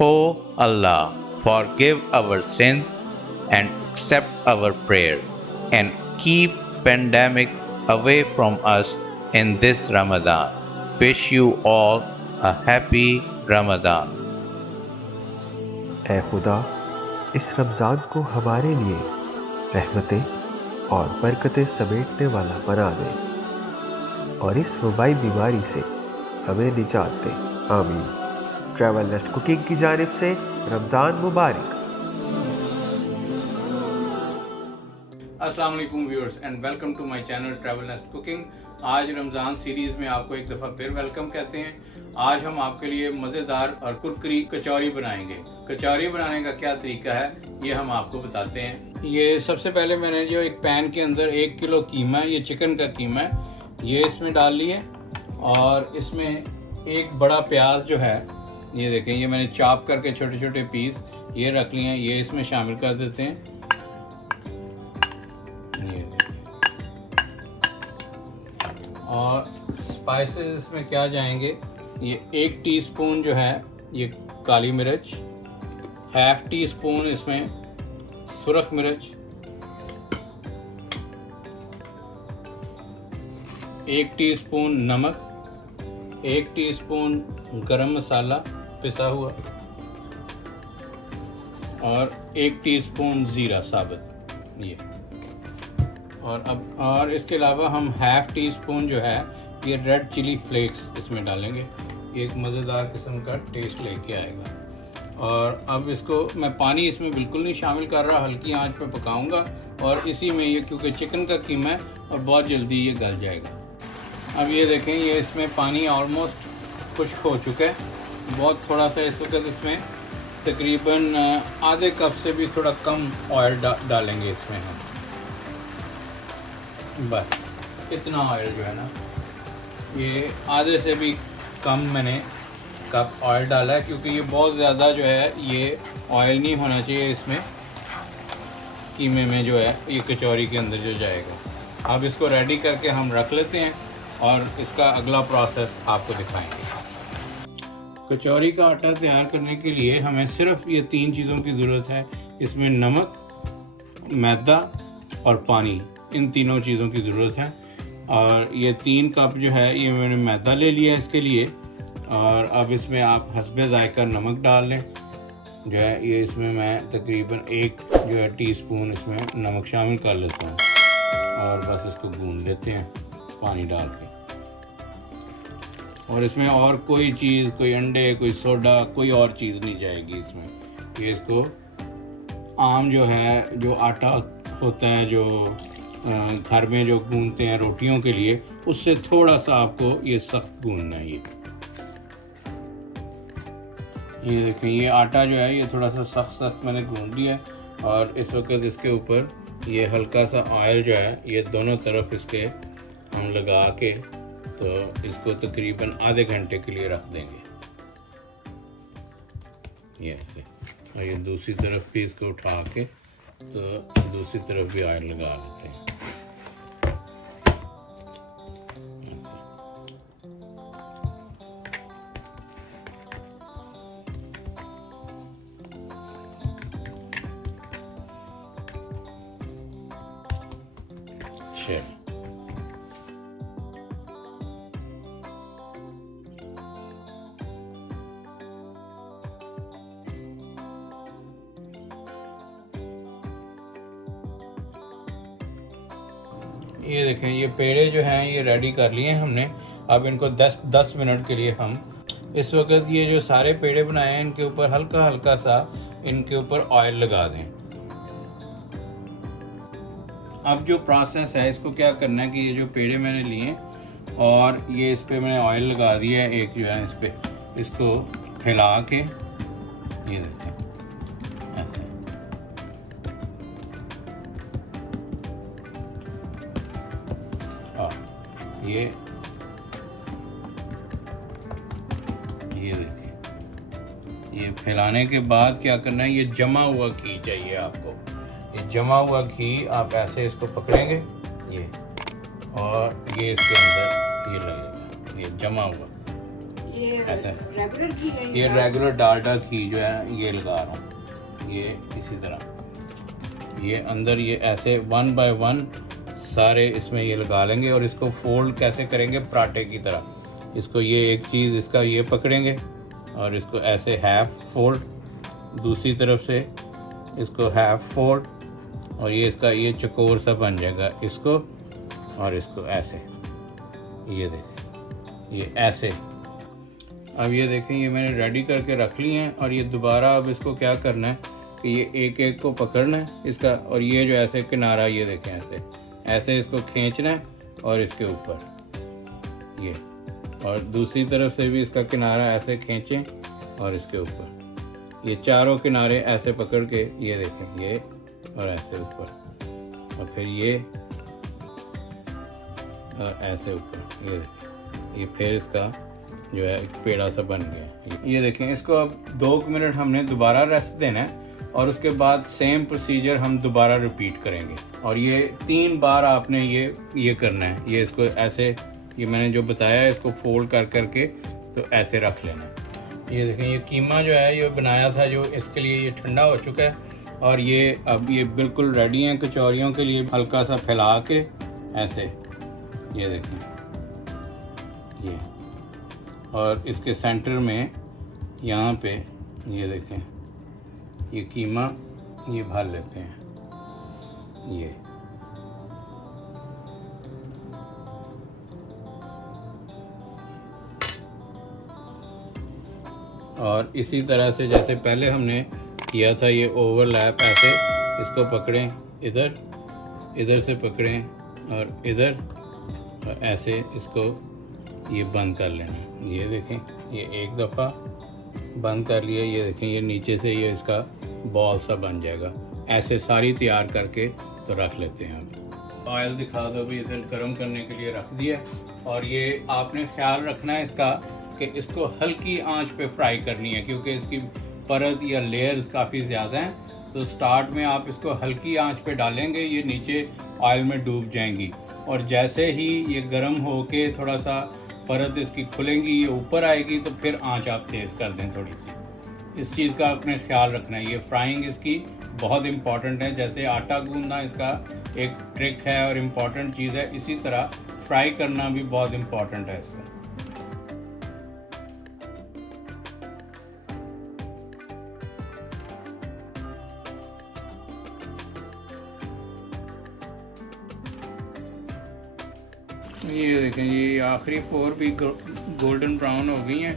O Allah, forgive our sins and accept our prayer and keep pandemic away from us in this Ramadan. Wish you all a happy Ramadan. ऐ खुदा, इस रमज़ान को हमारे लिए रहमतें और बरकतें समेटने वाला बना दे और इस वबाई बीमारी से हमें निजात दे, आमीन। ट्रैवल नेस्ट कुकिंग की जानिब से रमज़ान मुबारक। अस्सलाम वालेकुम viewers and welcome to my channel travel nest cooking. आज रमज़ान सीरीज़ में आपको एक दफ़ा फिर वेलकम कहते हैं। आज हम आपके लिए मज़ेदार और कुरकुरी कचौरी बनाएंगे। कचौरी बनाने का क्या तरीका है ये हम आपको बताते हैं। ये सबसे पहले मैंने जो एक पैन के अंदर 1 किलो कीमा, ये चिकन का कीमा है, ये इसमें डाल लिए और इसमें एक बड़ा प्याज जो है ये देखें, ये मैंने चॉप करके छोटे छोटे पीस ये रख लिए हैं, ये इसमें शामिल कर देते हैं। ये और स्पाइसेस इसमें क्या जाएंगे, ये 1 टीस्पून जो है ये काली मिर्च, ½ टीस्पून इसमें सुरख मिर्च, 1 टीस्पून नमक, 1 टीस्पून गरम मसाला पिसा हुआ और 1 टीस्पून ज़ीरा साबुत ये। और इसके अलावा हम ½ टीस्पून जो है ये रेड चिली फ्लेक्स इसमें डालेंगे, ये एक मज़ेदार किस्म का टेस्ट लेके आएगा। और अब इसको मैं पानी इसमें बिल्कुल नहीं शामिल कर रहा, हल्की आंच पे पकाऊंगा और इसी में ये, क्योंकि चिकन का कीमा है और बहुत जल्दी ये गल जाएगा। अब ये देखें, ये इसमें पानी ऑलमोस्ट खुश्क हो चुका है, बहुत थोड़ा सा इस वक्त इसमें तकरीबन आधे कप से भी थोड़ा कम ऑयल डालेंगे इसमें हम। बस इतना ऑयल जो है ना, ये आधे से भी कम मैंने कप ऑयल डाला है, क्योंकि ये बहुत ज़्यादा जो है ये ऑयल नहीं होना चाहिए इसमें कीमे में जो है ये कचौरी के अंदर जो जाएगा। अब इसको रेडी करके हम रख लेते हैं और इसका अगला प्रोसेस आपको दिखाएंगे। कचौरी का आटा तैयार करने के लिए हमें सिर्फ ये 3 चीज़ों की ज़रूरत है। इसमें नमक, मैदा और पानी, इन तीनों चीज़ों की ज़रूरत है। और ये 3 कप जो है ये मैंने मैदा ले लिया है इसके लिए। और अब इसमें आप हस्बे ज़ायका नमक डाल लें जो है, ये इसमें मैं तकरीबन 1 जो है टीस्पून इसमें नमक शामिल कर लेता हूँ और बस इसको गूंद लेते हैं पानी डाल के। और इसमें और कोई चीज़, कोई अंडे, कोई सोडा, कोई और चीज़ नहीं जाएगी इसमें। ये इसको आम जो है, जो आटा होता है जो घर में जो गूंदते हैं रोटियों के लिए, उससे थोड़ा सा आपको ये सख्त गूंदना है। ये देखिए, ये आटा जो है ये थोड़ा सा सख्त मैंने गूंद लिया है। और इस वक्त इसके ऊपर ये हल्का सा ऑयल जो है ये दोनों तरफ इसके हम लगा के तो इसको तकरीबन आधे घंटे के लिए रख देंगे ये ऐसे। और ये दूसरी तरफ भी इसको उठा के तो दूसरी तरफ भी ऑयल लगा लेते हैं। ये देखें, ये पेड़े जो हैं ये रेडी कर लिए हैं हमने। अब इनको 10 मिनट के लिए हम इस वक्त ये जो सारे पेड़े बनाए हैं इनके ऊपर हल्का हल्का सा इनके ऊपर ऑयल लगा दें। अब जो प्रोसेस है इसको क्या करना है कि ये जो पेड़े मैंने लिए और ये इस पे मैंने ऑयल लगा दिया है एक जो है इस पे, इसको फैला के ये देखें ऐसे। ये देखिए, ये फैलाने के बाद क्या करना है, ये जमा हुआ घी चाहिए आपको। ये जमा हुआ घी आप ऐसे इसको पकड़ेंगे ये, और ये इसके अंदर ये लगेगा, ये जमा हुआ ऐसा रेगुलर घी है ये रेगुलर डालडा घी जो है ये लगा रहा हूँ। ये इसी तरह ये अंदर ये ऐसे 1 बाय 1 सारे इसमें ये लगा लेंगे और इसको फोल्ड कैसे करेंगे पराठे की तरह। इसको ये एक चीज़ इसका ये पकड़ेंगे और इसको ऐसे हाफ फोल्ड, दूसरी तरफ से इसको हाफ फोल्ड और ये इसका ये चकोर सा बन जाएगा इसको और इसको ऐसे। ये देखें ये ऐसे। अब ये देखें ये मैंने रेडी करके रख लिए हैं और ये दोबारा अब इसको क्या करना है कि ये एक एक को पकड़ना है इसका और ये जो ऐसे किनारा ये देखें ऐसे ऐसे इसको खींचना है और इसके ऊपर ये, और दूसरी तरफ से भी इसका किनारा ऐसे खींचें और इसके ऊपर ये चारों किनारे ऐसे पकड़ के ये देखें ये और ऐसे ऊपर और फिर ये और ऐसे ऊपर ये देखें ये फिर इसका जो है एक पेड़ा सा बन गया। ये देखें इसको अब 2 मिनट हमने दोबारा रेस्ट देना है और उसके बाद सेम प्रोसीजर हम दोबारा रिपीट करेंगे और ये 3 बार आपने ये करना है। ये इसको ऐसे ये मैंने जो बताया है इसको फोल्ड कर करके तो ऐसे रख लेना है। ये देखें ये कीमा जो है ये बनाया था जो इसके लिए ये ठंडा हो चुका है और ये अब ये बिल्कुल रेडी हैं कचौरियों के लिए। हल्का सा फैला के ऐसे ये देखें ये और इसके सेंटर में यहाँ पे ये देखें ये कीमा ये भर लेते हैं ये। और इसी तरह से जैसे पहले हमने किया था ये ओवरलैप ऐसे इसको पकड़ें इधर से पकड़ें और इधर और ऐसे इसको ये बंद कर लेना। ये देखें ये एक दफ़ा बंद कर लिया। ये देखें ये नीचे से ये इसका बॉल सा बन जाएगा। ऐसे सारी तैयार करके तो रख लेते हैं। हम ऑयल दिखा दो भी इधर गर्म करने के लिए रख दिया और ये आपने ख्याल रखना है इसका कि इसको हल्की आंच पे फ्राई करनी है क्योंकि इसकी परत या लेयर्स काफ़ी ज़्यादा हैं। तो स्टार्ट में आप इसको हल्की आंच पे डालेंगे ये नीचे ऑयल में डूब जाएंगी और जैसे ही ये गर्म होके थोड़ा सा परत इसकी खुलेंगी ये ऊपर आएगी तो फिर आंच आप तेज़ कर दें थोड़ी सी। इस चीज़ का आपने ख्याल रखना है। ये फ्राइंग इसकी बहुत इम्पॉर्टेंट है। जैसे आटा गूंदना इसका एक ट्रिक है और इम्पॉर्टेंट चीज़ है, इसी तरह फ्राई करना भी बहुत इम्पॉर्टेंट है इसका। ये देखें ये आखिरी 4 भी गोल्डन ब्राउन हो गई हैं।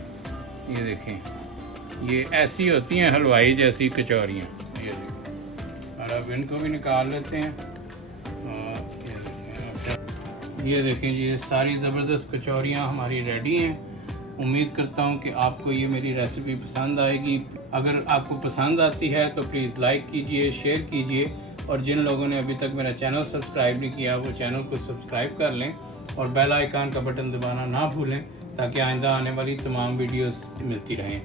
ये देखें ये ऐसी होती हैं हलवाई जैसी कचौरियाँ। ये देखें और अब इनको भी निकाल लेते हैं और ये देखें ये सारी ज़बरदस्त कचौरियाँ हमारी रेडी हैं। उम्मीद करता हूँ कि आपको ये मेरी रेसिपी पसंद आएगी। अगर आपको पसंद आती है तो प्लीज़ लाइक कीजिए, शेयर कीजिए और जिन लोगों ने अभी तक मेरा चैनल सब्सक्राइब नहीं किया वो चैनल को सब्सक्राइब कर लें और बेल आइकन का बटन दबाना ना भूलें ताकि आइंदा आने वाली तमाम वीडियोस मिलती रहें।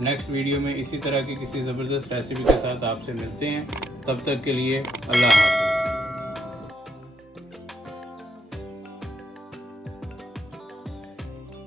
नेक्स्ट वीडियो में इसी तरह की किसी ज़बरदस्त रेसिपी के साथ आपसे मिलते हैं। तब तक के लिए अल्लाह हाफ़िज़।